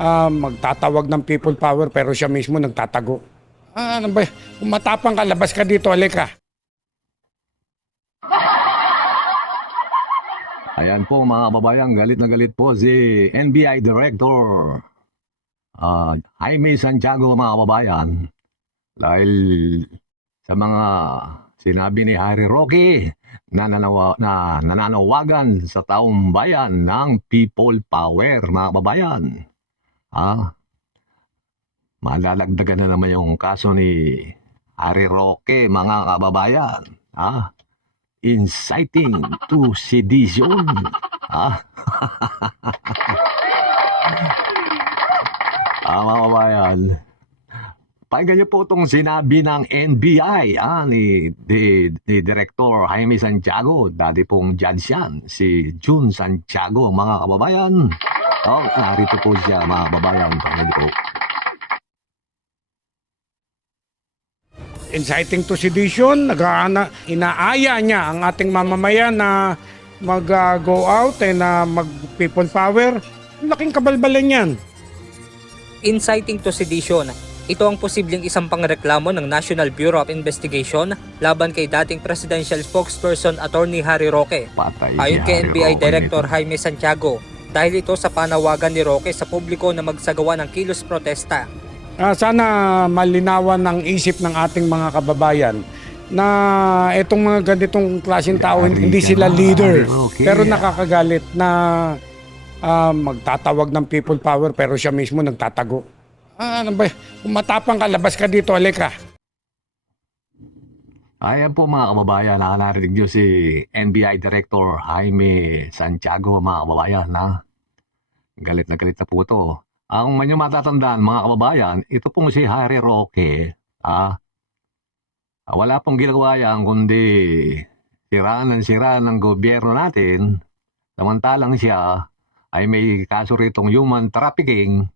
magtatawag ng people power pero siya mismo nagtatago. Ano ba? Kung matapang ka, labas ka dito, halika. Ayan po mga kababayan, galit na galit po si NBI Director Jaime Santiago mga kababayan dahil sa mga sinabi ni Harry Roque na nananawagan sa taong bayan ng people power mga kababayan. Malalagdagan na naman yung kaso ni Harry Roque mga kababayan. Inciting to sedition. Mga kababayan. Pakinggan niyo po itong sinabi ng NBI ni Director Jaime Santiago. Dati pong judge yan, si June Santiago, mga kababayan. Narito po siya, mga kababayan. Pakinggan niyo po. Inciting to sedition, inaaya niya ang ating mamamayan na mag-go out and mag-people power. Laking kabalbalan yan. Inciting to sedition. Ito ang posibleng isang pangreklamo ng National Bureau of Investigation laban kay dating Presidential Spokesperson Attorney Harry Roque. Ayon kay NBI Director Jaime Santiago, dahil ito sa panawagan ni Roque sa publiko na magsagawa ng kilos protesta. Sana malinawan ng isip ng ating mga kababayan na itong mga ganitong klaseng tao, hindi sila leader. Pero nakakagalit na magtatawag ng people power pero siya mismo nagtatago. Ano ba? Kung matapang ka, labas ka dito, halika. Ayan po mga kababayan, narinig niyo si NBI Director Jaime Santiago mga kababayan galit na po ito. Ang manyo matatandaan mga kababayan, ito pong si Harry Roque, wala pong ginagawa yan kundi siraan ng gobyerno natin, samantalang siya ay may kaso ritong human trafficking.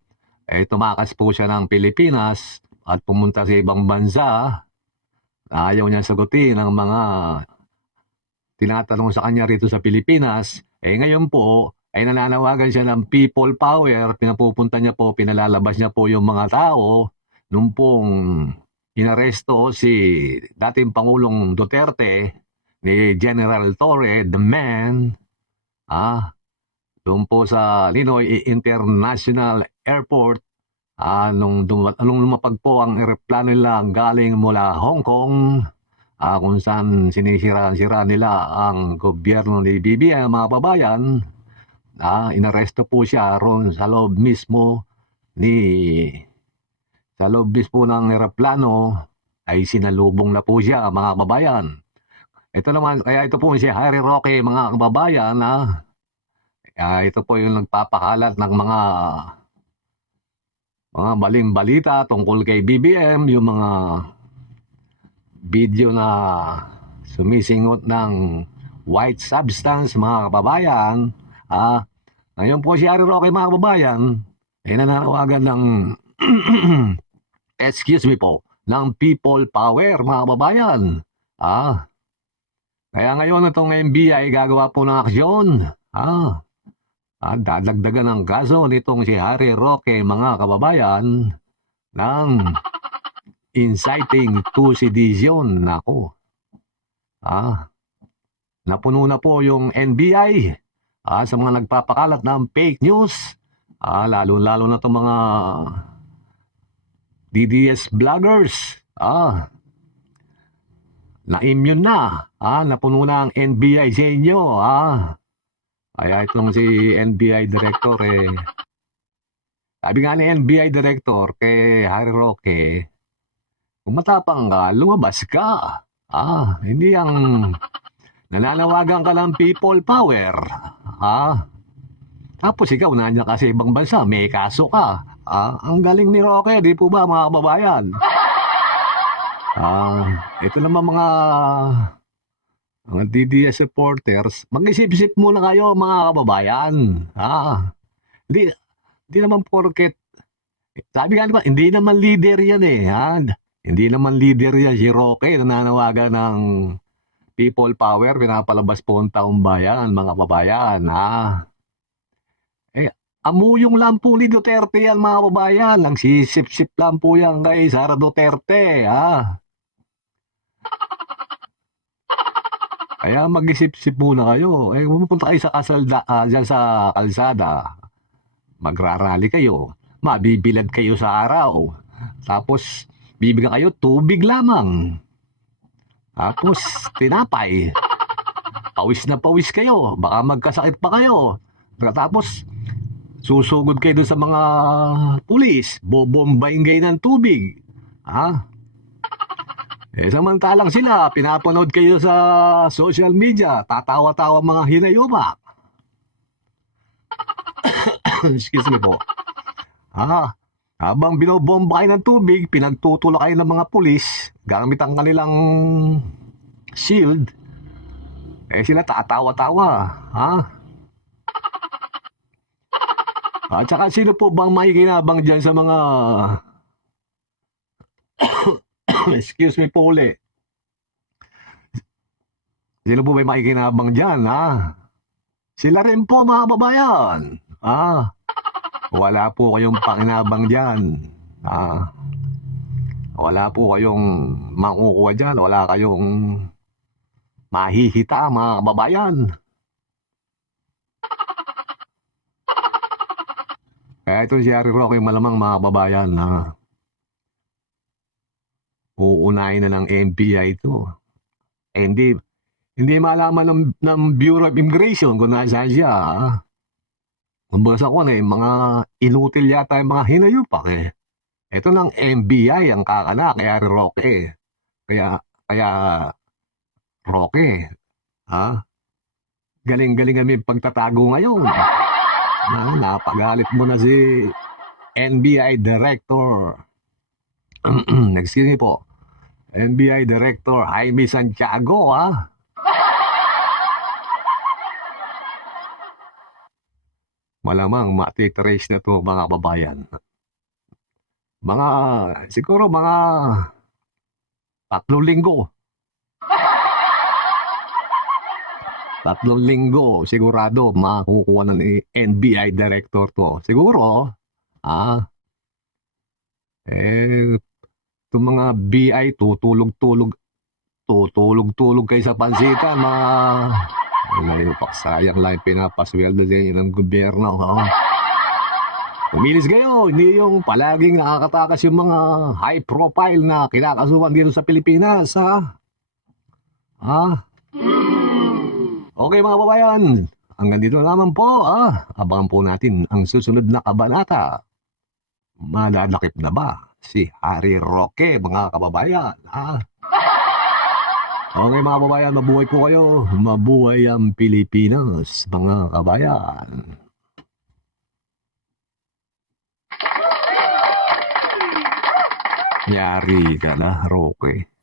Tumakas po siya ng Pilipinas at pumunta sa ibang bansa. Ayaw niya sagutin ang mga tinatanong sa kanya rito sa Pilipinas. Ngayon po, ay nananawagan siya ng people power. Pinapupunta niya po, pinalalabas niya po yung mga tao. Nung pong inaresto si dating Pangulong Duterte, ni General Torre, the man, doon po sa Ninoy International Airport, nung lumapag po ang eroplano nila galing mula Hong Kong, kung saan sinisira nila ang gobyerno ni BBM, mga babayan, inaresto po siya ron sa loob mismo ng eroplano, ay sinalubong na po siya, mga kababayan. Kaya ito po si Harry Roque, mga kababayan, ito po yung nagpapakalat ng mga baling balita tungkol kay BBM, yung mga video na sumisingot ng white substance, mga kababayan. Ngayon po si Harry Roque, mga kababayan, ay nananawagan ng excuse me po, ng people power, mga kababayan. Kaya ngayon itong NBI gagawa po ng aksyon. Dadagdagan ang kaso nitong si Harry Roque, mga kababayan, ng inciting to sedition. Nako. Napuno na po yung NBI sa mga nagpapakalat ng fake news. Lalo na itong mga DDS vloggers. Na-immune na. Napuno na ang NBI sa inyo. Kaya itong si NBI Director, sabi nga ni NBI Director kay Harry Roque, kung matapang ka, lumabas ka. Hindi ang nananawagan ka ng people power. Tapos ikaw, nandiyan ka sa ibang bansa, may kaso ka. Ang galing ni Roque, di po ba mga kababayan? Ito naman mga DDS supporters, mag-isip-isip muna kayo, mga kababayan. Hindi naman porket, sabi nga naman, hindi naman leader yan Hindi naman leader yan si Roque, nananawagan ng people power, pinapalabas po ang taong bayan, mga kababayan. Amuyong lang po ni Duterte yan, mga kababayan. Ang sisip-sip lang po yan kay Sara Duterte, ha? Kaya mag-isip-sip muna kayo. Pupunta kayo sa dyan sa kalsada. Magrarally kayo. Mabibilad kayo sa araw. Tapos, bibigyan kayo tubig lamang. Tapos, tinapay. Pawis na pawis kayo. Baka magkasakit pa kayo. Tapos, susugod kayo dun sa mga pulis. Bobombayin kayo ng tubig. Ha? Samantalang sila, pinapanood kayo sa social media. Tatawa-tawa mga hinayumak. Excuse me po. Habang binobomba kayo ng tubig, pinagtutulak kayo ng mga pulis, gamit ang kanilang shield, sila tatawa-tawa. At saka sino po bang makikinabang dyan sa mga excuse me po ulit. Sino po ba makikinabang dyan, Sila rin po, mga kababayan. Wala po kayong pakinabang dyan. Wala po kayong makukuha dyan. Wala kayong mahihita, mga kababayan. Kaya ito si Harry Roque, malamang mga kababayan, uunahin na ng NBI ito. Hindi malaman ng Bureau of Immigration kung nasaan siya. Kumbaga sa kung mga inutil yata yung mga hinayupak Ito ng NBI ang kakana, kaya Roque. Kaya Roque, galing-galing kami pagtatago ngayon. Napagalit mo na si NBI Director. Excuse me po. NBI Director Jaime Santiago, Malamang matitrace na to, mga babayan. Siguro mga 3 linggo. 3 linggo, sigurado makukuha na ni NBI Director to. Siguro, itong mga BI tutulog-tulog kayo sa pansitan, sayang lang pinapasweldo din ng gobyerno. Umilis kayo, hindi yung palaging nakakatakas yung mga high profile na kinakasuhan dito sa Pilipinas, Okay, mga babayan, hanggang dito naman po, abangan po natin ang susunod na kabanata. Madadakip na ba si Harry Roque, mga kababayan, Okay, mga kababayan, mabuhay po kayo. Mabuhay ang Pilipinas, mga kababayan. Yari ka na, Roque.